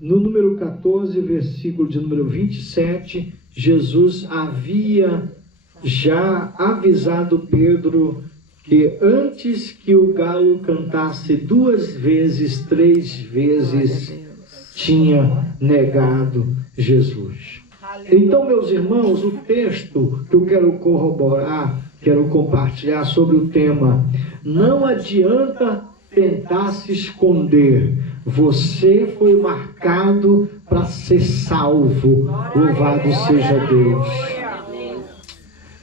no número 14, versículo de número 27, Jesus havia já avisado Pedro que antes que o galo cantasse 2 vezes, 3 vezes, tinha negado Jesus. Então, meus irmãos, o texto que eu quero corroborar, quero compartilhar sobre o tema: não adianta tentar se esconder, você foi marcado para ser salvo. Louvado seja Deus.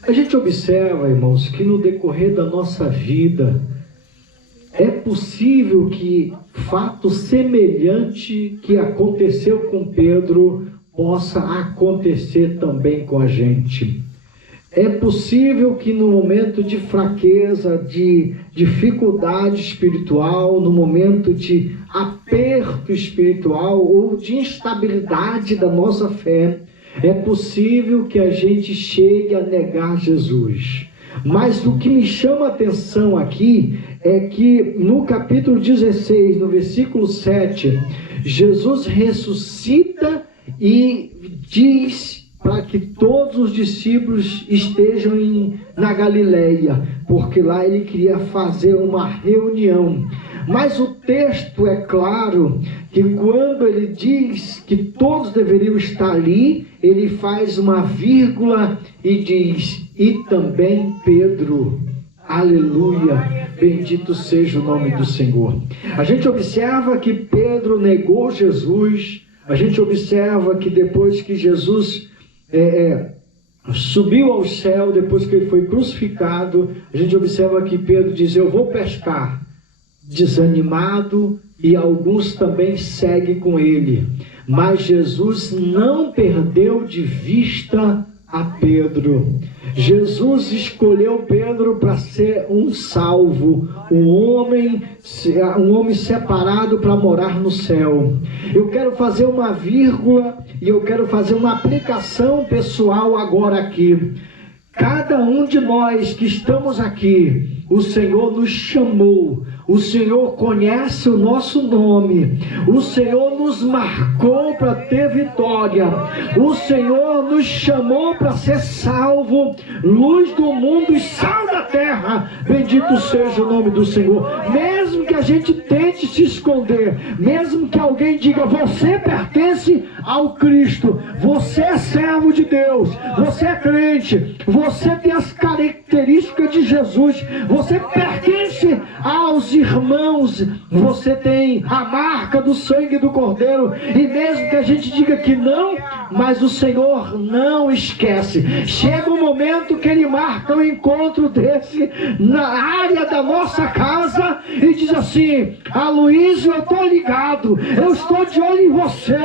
A gente observa, irmãos, que no decorrer da nossa vida é possível que fato semelhante que aconteceu com Pedro possa acontecer também com a gente. É possível que no momento de fraqueza, de dificuldade espiritual, no momento de aperto espiritual ou de instabilidade da nossa fé, é possível que a gente chegue a negar Jesus. Mas o que me chama a atenção aqui é que no capítulo 16, no versículo 7, Jesus ressuscita e diz para que todos os discípulos estejam na Galileia, porque lá ele queria fazer uma reunião. Mas o texto é claro que quando ele diz que todos deveriam estar ali, ele faz uma vírgula e diz: e também Pedro. Aleluia, bendito seja o nome do Senhor. A gente observa que Pedro negou Jesus. A gente observa que depois que Jesus subiu ao céu, depois que ele foi crucificado, a gente observa que Pedro diz: eu vou pescar. Desanimado, e alguns também seguem com ele. Mas Jesus não perdeu de vista a Pedro. Jesus escolheu Pedro para ser um salvo, um homem separado para morar no céu. Eu quero fazer uma vírgula e eu quero fazer uma aplicação pessoal agora aqui. Cada um de nós que estamos aqui, o Senhor nos chamou, o Senhor conhece o nosso nome, o Senhor nos marcou para ter vitória, o Senhor nos chamou para ser salvo, luz do mundo e sal da terra. Bendito seja o nome do Senhor. Mesmo que a gente tente se esconder, mesmo que alguém diga: você pertence ao Cristo, você é servo de Deus, você é crente, você tem as características de Jesus, você pertence aos irmãos, você tem a marca do sangue do Cordeiro. E mesmo que a gente diga que não, mas o Senhor não esquece. Chega um momento que Ele marca um encontro desse na área da nossa casa e diz assim: Aloísio, eu estou ligado, eu estou de olho em você.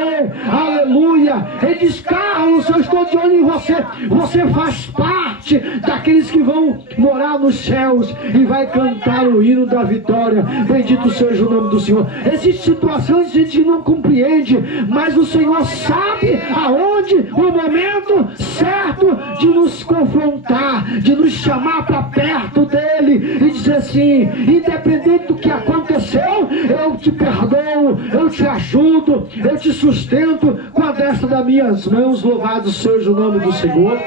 Aleluia. Ele diz: Carlos, eu estou de olho em você, você faz parte daqueles que vão morar nos céus e vai cantar o hino da vitória. Bendito seja o nome do Senhor. Existem situações que a gente não compreende, mas o Senhor sabe aonde o momento certo de nos confrontar, de nos chamar para perto dele e dizer assim: independente do que aconteceu, eu te perdoo, eu te ajudo, eu te sustento com a destra das minhas mãos. Louvado seja o nome do Senhor.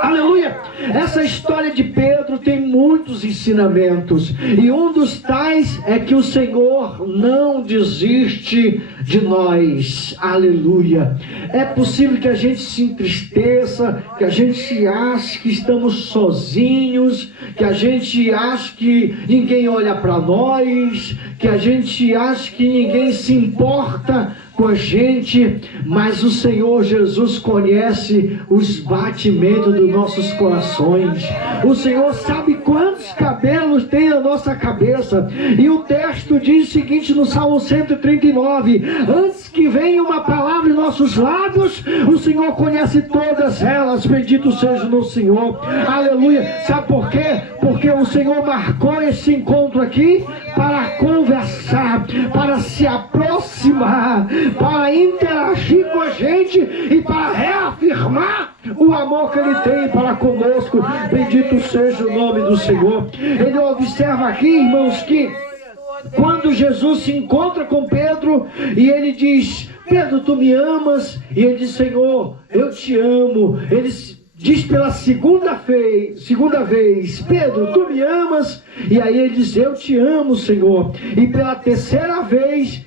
Aleluia! Essa história de Pedro tem muitos ensinamentos, e um dos tais é que o Senhor não desiste de nós. Aleluia! É possível que a gente se entristeça, que a gente ache que estamos sozinhos, que a gente ache que ninguém olha para nós, que a gente ache que ninguém se importa com a gente, mas o Senhor Jesus conhece os batimentos dos nossos corações. O Senhor sabe quantos cabelos tem na nossa cabeça. E o texto diz o seguinte no Salmo 139: antes que venha uma palavra em nossos lábios, o Senhor conhece todas elas. Bendito seja o Senhor. Aleluia. Sabe por quê? Porque o Senhor marcou esse encontro aqui para conversar, para se aproximar, para interagir com a gente e para reafirmar o amor que Ele tem para conosco. Bendito seja o nome do Senhor. Ele observa aqui, irmãos, que quando Jesus se encontra com Pedro e ele diz: Pedro, tu me amas? E ele diz: Senhor, eu te amo. Ele diz pela segunda vez: Pedro, tu me amas? E aí ele diz: eu te amo, Senhor. E pela terceira vez,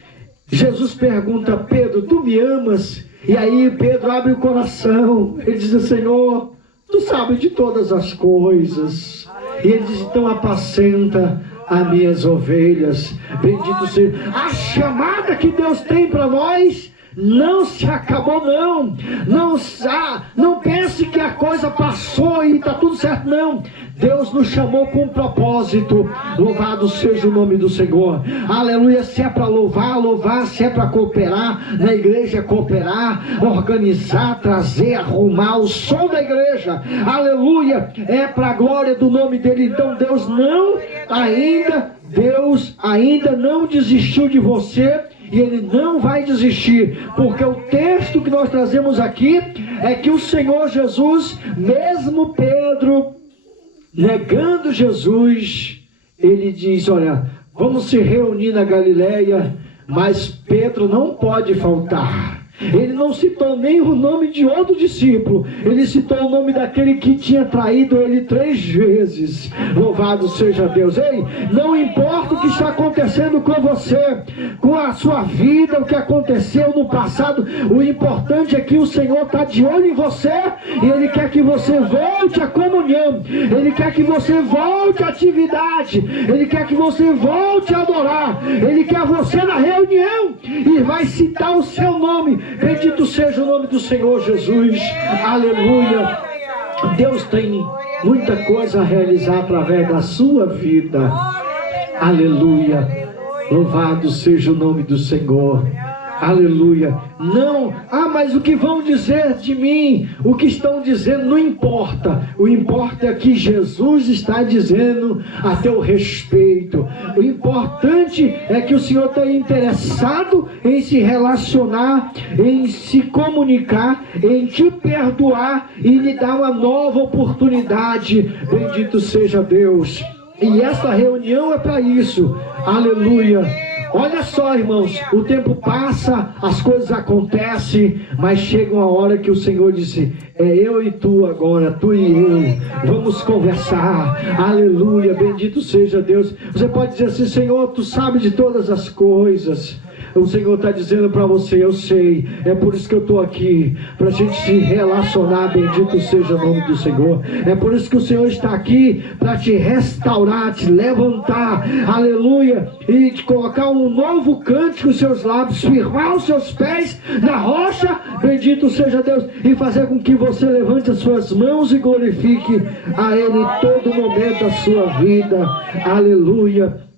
Jesus pergunta: Pedro, tu me amas? E aí Pedro abre o coração, ele diz: Senhor, tu sabes de todas as coisas. E ele diz: então apacenta as minhas ovelhas. Bendito seja. A chamada que Deus tem para nós não se acabou, não. Não pense que a coisa passou e está tudo certo, não. Deus nos chamou com um propósito. Louvado seja o nome do Senhor. Aleluia. Se é para louvar. Se é para cooperar na igreja, cooperar, organizar, trazer, arrumar o som da igreja. Aleluia. É para a glória do nome dele. Então Deus ainda não desistiu de você. E Ele não vai desistir, porque o texto que nós trazemos aqui é que o Senhor Jesus, mesmo Pedro negando Jesus, Ele diz: olha, vamos se reunir na Galileia, mas Pedro não pode faltar. Ele não citou nem o nome de outro discípulo, ele citou o nome daquele que tinha traído ele 3 vezes. Louvado seja Deus. Ei, não importa o que está acontecendo com você, com a sua vida, o que aconteceu no passado, o importante é que o Senhor está de olho em você e Ele quer que você volte à comunhão, Ele quer que você volte à atividade, Ele quer que você volte a adorar, Ele quer você na reunião e vai citar o seu nome. Bendito seja o nome do Senhor Jesus. Aleluia. Deus tem muita coisa a realizar através da sua vida. Aleluia. Louvado seja o nome do Senhor. Aleluia. Não, mas o que vão dizer de mim, o que estão dizendo, não importa. O importa é que Jesus está dizendo a teu respeito. O importante é que o Senhor está interessado em se relacionar, em se comunicar, em te perdoar e lhe dar uma nova oportunidade. Bendito seja Deus. E essa reunião é para isso. Aleluia. Olha só, irmãos, o tempo passa, as coisas acontecem, mas chega uma hora que o Senhor disse: é eu e tu agora, tu e eu, vamos conversar. Aleluia, bendito seja Deus. Você pode dizer assim: Senhor, tu sabes de todas as coisas. O Senhor está dizendo para você: eu sei, é por isso que eu estou aqui, para a gente se relacionar. Bendito seja o nome do Senhor. É por isso que o Senhor está aqui, para te restaurar, te levantar, aleluia, e te colocar um novo cântico nos seus lábios, firmar os seus pés na rocha. Bendito seja Deus, e fazer com que você levante as suas mãos e glorifique a Ele em todo momento da sua vida. Aleluia.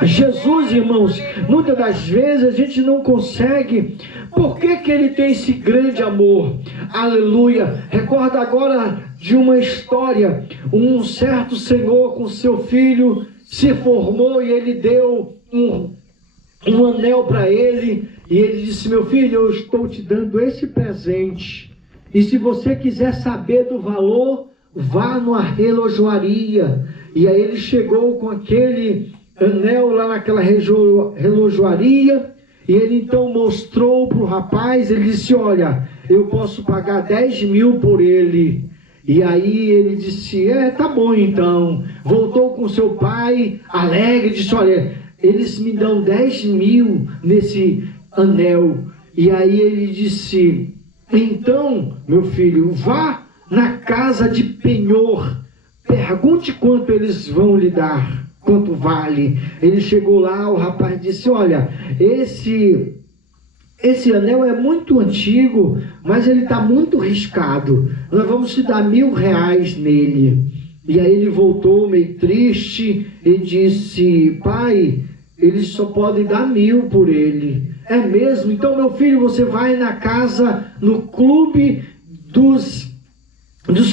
Jesus, irmãos, muitas das vezes a gente não consegue. Por que Ele tem esse grande amor? Aleluia. Recorda agora de uma história. Um certo senhor com seu filho se formou e ele deu um anel para ele. E ele disse: meu filho, eu estou te dando esse presente. E se você quiser saber do valor, vá numa relojoaria. E aí ele chegou com aquele anel lá naquela relojoaria, e ele então mostrou para o rapaz. Ele disse: olha, eu posso pagar 10 mil por ele. E aí ele disse: tá bom então. Voltou com seu pai alegre, disse: olha, eles me dão 10 mil nesse anel. E aí ele disse: então, meu filho, vá na casa de penhor, pergunte quanto eles vão lhe dar, quanto vale. Ele chegou lá, o rapaz disse: olha, esse anel é muito antigo, mas ele está muito riscado, nós vamos te dar R$1.000 nele. E aí ele voltou meio triste e disse: pai, eles só podem dar 1.000 por ele. É mesmo? Então, meu filho, você vai na casa, no clube dos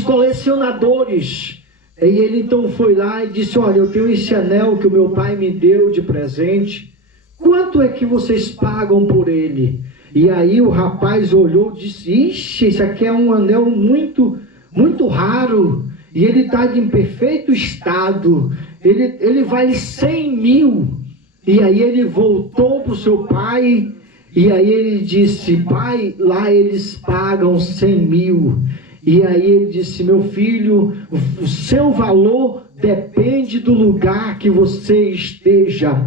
colecionadores. E ele então foi lá e disse: olha, eu tenho esse anel que o meu pai me deu de presente, quanto é que vocês pagam por ele? E aí o rapaz olhou e disse: ixi, esse aqui é um anel muito, muito raro, e ele está em perfeito estado, ele vale 100 mil. E aí ele voltou para o seu pai, e aí ele disse: pai, lá eles pagam 100.000. E aí ele disse: meu filho, o seu valor depende do lugar que você esteja.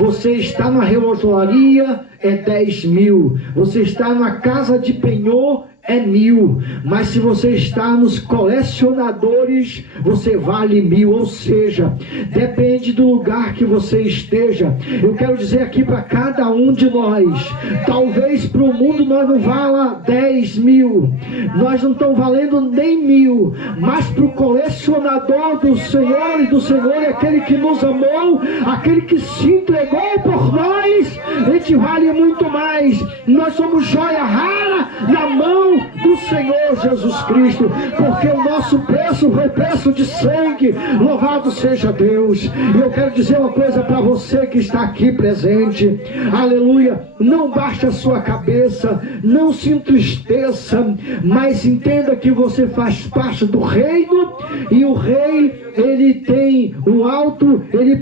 Você está numa relojoaria, é 10.000. Você está numa casa de penhor, é 1.000, mas se você está nos colecionadores, você vale 1.000, ou seja, depende do lugar que você esteja. Eu quero dizer aqui para cada um de nós, talvez para o mundo nós não vala 10.000, nós não estamos valendo nem 1.000, mas para o colecionador do Senhor e do Senhor, aquele que nos amou, aquele que se entregou por nós, a gente vale muito mais. Nós somos joia rara na mão do Senhor Jesus Cristo, porque o nosso preço foi preço de sangue. Louvado seja Deus. E eu quero dizer uma coisa para você que está aqui presente, aleluia, não baixe a sua cabeça, não se entristeça, mas entenda que você faz parte do reino, e o rei, ele tem ele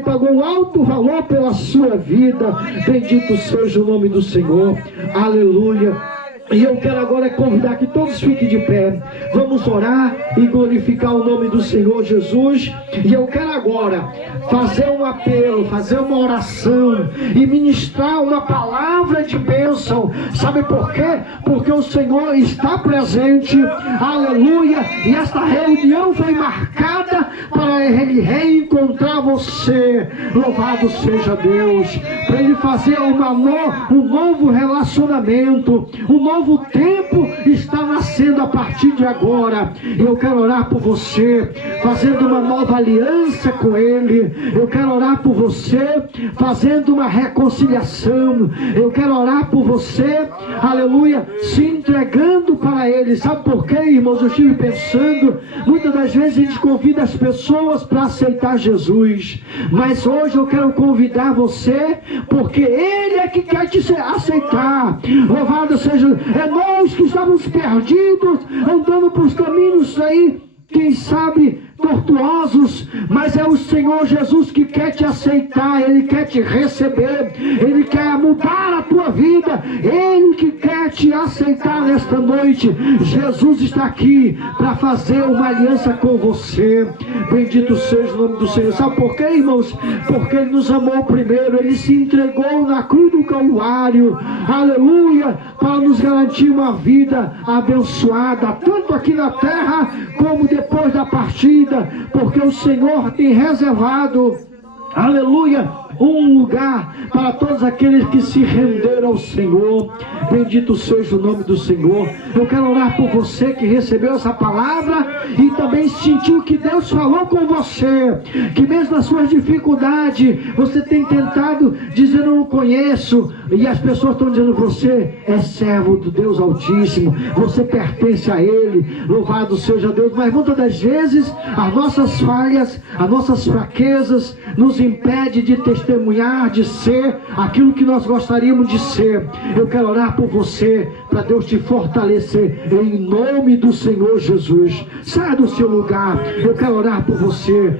pagou um alto valor pela sua vida. Bendito seja o nome do Senhor, aleluia. E eu quero agora convidar que todos fiquem de pé. Vamos orar e glorificar o nome do Senhor Jesus. E eu quero agora fazer um apelo, fazer uma oração e ministrar uma palavra de bênção. Sabe por quê? Porque o Senhor está presente. Aleluia. E esta reunião foi marcada para Ele reencontrar você. Louvado seja Deus. Para Ele fazer um novo relacionamento, um novo tempo está nascendo a partir de agora. Eu quero orar por você, fazendo uma nova aliança com Ele. Eu quero orar por você, fazendo uma reconciliação. Eu quero orar por você, aleluia, se entregando para Ele. Sabe por quê, irmãos? Eu estive pensando, muitas das vezes a gente convida as pessoas para aceitar Jesus, mas hoje eu quero convidar você, porque Ele é que quer te aceitar. Louvado seja. É nós que estamos perdidos, andando por os caminhos aí, quem sabe, tortuosos, mas é o Senhor Jesus que quer te aceitar, Ele quer te receber, Ele quer mudar a tua vida, Ele que quer te aceitar nesta noite. Jesus está aqui para fazer uma aliança com você. Bendito seja o nome do Senhor. Sabe por quê, irmãos? Porque Ele nos amou primeiro, Ele se entregou na cruz do Calvário, aleluia, para nos garantir uma vida abençoada, tanto aqui na terra, como depois da partida, porque o Senhor tem reservado, aleluia, um lugar para todos aqueles que se renderam ao Senhor. Bendito seja o nome do Senhor. Eu quero orar por você que recebeu essa palavra e também sentiu que Deus falou com você, que mesmo nas suas dificuldades você tem tentado dizer: eu não conheço, e as pessoas estão dizendo: você é servo do Deus Altíssimo, você pertence a Ele. Louvado seja Deus. Mas muitas das vezes as nossas falhas, as nossas fraquezas nos impedem de testemunhar, de ser aquilo que nós gostaríamos de ser. Eu quero orar por você, para Deus te fortalecer, em nome do Senhor Jesus. Saia do seu lugar. Eu quero orar por você,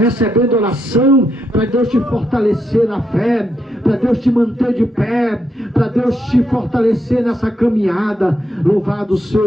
recebendo oração, para Deus te fortalecer na fé, para Deus te manter de pé, para Deus te fortalecer nessa caminhada. Louvado seja